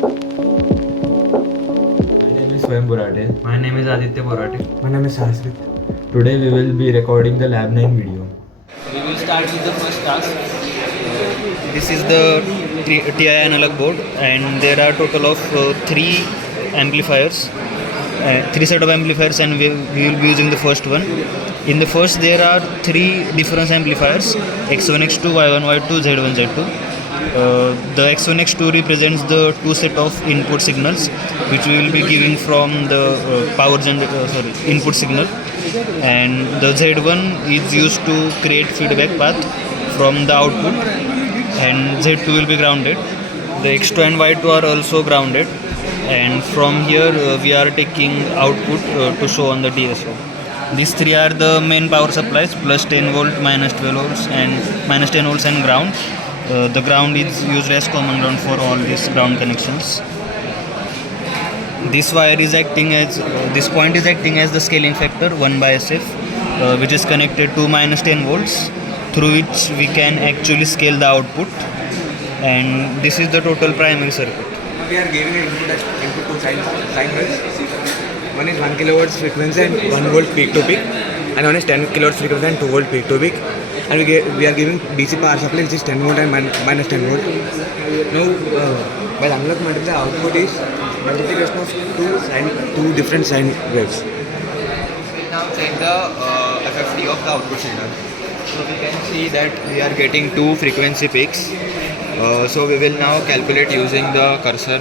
My name is Swayam Borate. My name is Aditya Borate. My name is Sahasrit. Today we will be recording the Lab 9 video. We will start with the first task. This is the TI analog board, and there are total of three amplifiers, three set of amplifiers, and we will be using the first one. In the first, there are three difference amplifiers: X1, X2, Y1, Y2, Z1, Z2. The X1, X2 represents the two set of input signals which we will be giving from the input signal, and the Z1 is used to create feedback path from the output, and Z2 will be grounded. The X2 and Y2 are also grounded, and from here we are taking output to show on the DSO. These three are the main power supplies: plus 10 volt, minus 12 volts, and minus 10 volts and ground. The ground is used as common ground for all these ground connections. This wire is acting as this point is acting as the scaling factor 1 by SF, which is connected to minus 10 volts, through which we can actually scale the output. And this is the total primary circuit. We are giving an input to sine waves. One is 1 kilohertz frequency and 1 volt peak to peak, and one is 10 kilohertz frequency and 2 volt peak to peak. And we are giving DC power supply which is 10 volt and minus 10 volt. Now, by analog multiplier, output is multiplication of two different sine waves. Now check the FFT of the output signal. So we can see that we are getting two frequency peaks. So we will now calculate using the cursor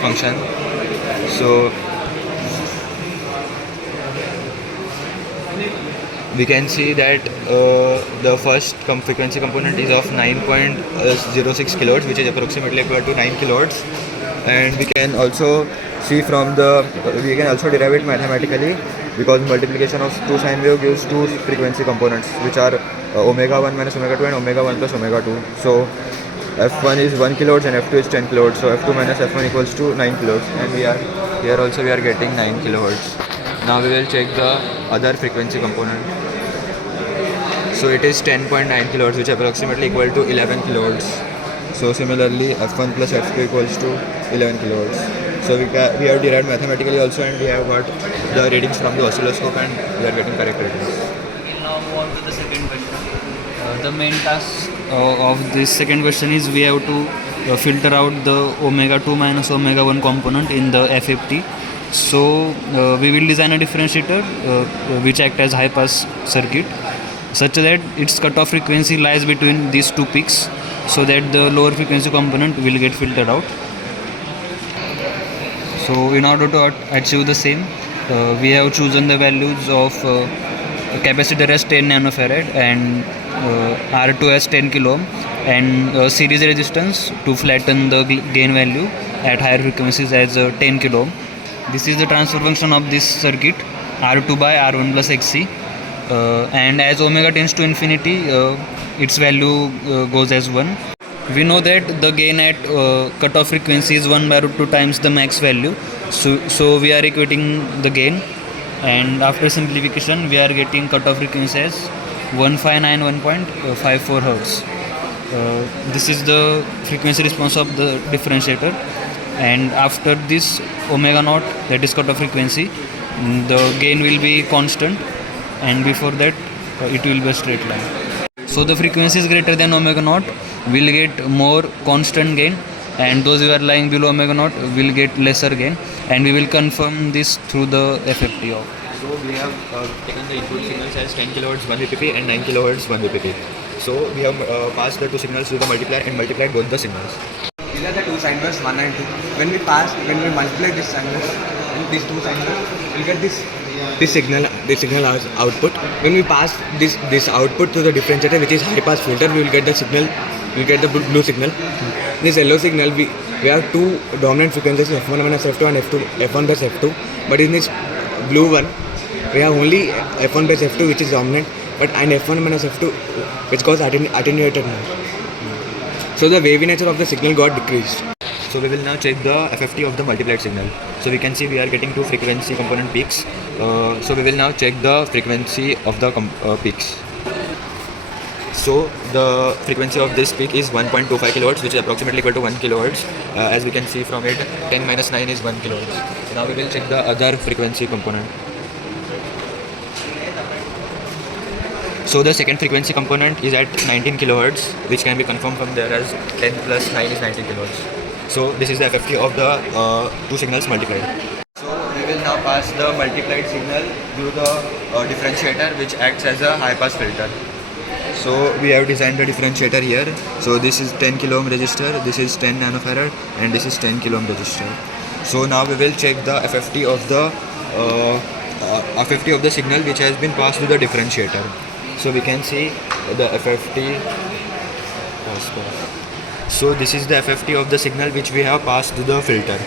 function. So we can see that the first frequency component is of 9.06 kilohertz, which is approximately equal to 9 kilohertz, and we can also see from we can also derive it mathematically, because multiplication of two sine wave gives two frequency components, which are omega 1 minus omega 2 and omega 1 plus omega 2. So f1 is 1 kilohertz and f2 is 10 kilohertz. So f2 minus f1 equals to 9 kilohertz, and we are getting 9 kilohertz. Now we will check the other frequency component. So it is 10.9 kilohertz, which is approximately equal to 11 kilohertz. So similarly, f1 plus f2 equals to 11 kilohertz. So we have derived mathematically also, and we have got the readings from the oscilloscope, and we are getting correct readings. We will now move on to the second question. The main task of this second question is we have to filter out the omega 2 minus omega 1 component in the FFT. So we will design a differentiator which act as high pass circuit, such that its cutoff frequency lies between these two peaks, so that the lower frequency component will get filtered out. So in order to achieve the same, we have chosen the values of capacitor as 10 nanofarad and R2 as 10 kilo ohm, and series resistance to flatten the gain value at higher frequencies as 10 kilo ohm. This is the transfer function of this circuit, R2 by R1 plus XC. And as omega tends to infinity, its value goes as 1. We know that the gain at cutoff frequency is 1 by root 2 times the max value. So we are equating the gain, and after simplification we are getting cutoff frequency as 1591.54 Hz. This is the frequency response of the differentiator, and after this omega naught, that is cutoff frequency, the gain will be constant, and before that it will be a straight line. So the frequency is greater than omega naught will get more constant gain, and those who are lying below omega naught will get lesser gain, and we will confirm this through the FFT of. So we have taken the input signals as 10 kilohertz 1 VPP and 9 kilohertz 1 VPP. So we have passed the two signals to the multiplier and multiplied both the signals. These are the two sine waves 1 and 2. When we multiply this sine wave and these two sine waves, we'll get this signal as output. When we pass this output to the differentiator, which is high pass filter, we will get the signal. We will get the blue signal. This yellow signal, we have two dominant frequencies, f1 minus f2 and f1 plus f2. But in this blue one, we have only f1 plus f2 which is dominant, but and f1 minus f2 which got attenuated now. So the waviness of the signal got decreased. So we will now check the FFT of the multiplied signal. So we can see we are getting two frequency component peaks. So we will now check the frequency of the peaks. So the frequency of this peak is 1.25 kilohertz, which is approximately equal to 1 kilohertz. As we can see from it, 10 minus 9 is 1 kilohertz. Now we will check the other frequency component. So the second frequency component is at 19 kilohertz, which can be confirmed from there as 10 plus 9 is 19 kilohertz. So this is the FFT of the two signals multiplied. So we will now pass the multiplied signal through the differentiator, which acts as a high pass filter. So we have designed the differentiator here. So this is 10 kilo ohm resistor, this is 10 nanofarad, and this is 10 kilo ohm resistor. So now we will check the FFT of the signal which has been passed through the differentiator. So we can see the FFT. So this is the FFT of the signal which we have passed through the filter.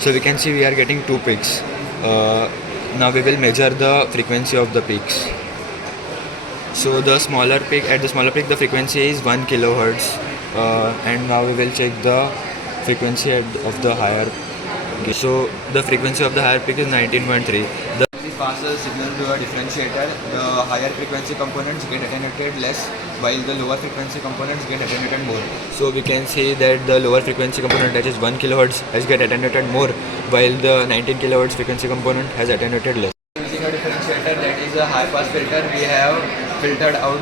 So we can see we are getting two peaks. Now we will measure the frequency of the peaks. So the smaller peak, the frequency is 1 kilohertz, and now we will check the frequency of the higher. So the frequency of the higher peak is 19.3. When we pass the signal to a differentiator, the higher frequency components get attenuated less, while the lower frequency components get attenuated more. So we can see that the lower frequency component, that is 1 kilohertz, has get attenuated more, while the 19 kilohertz frequency component has attenuated less. Using a differentiator that is a high pass filter, we have filtered out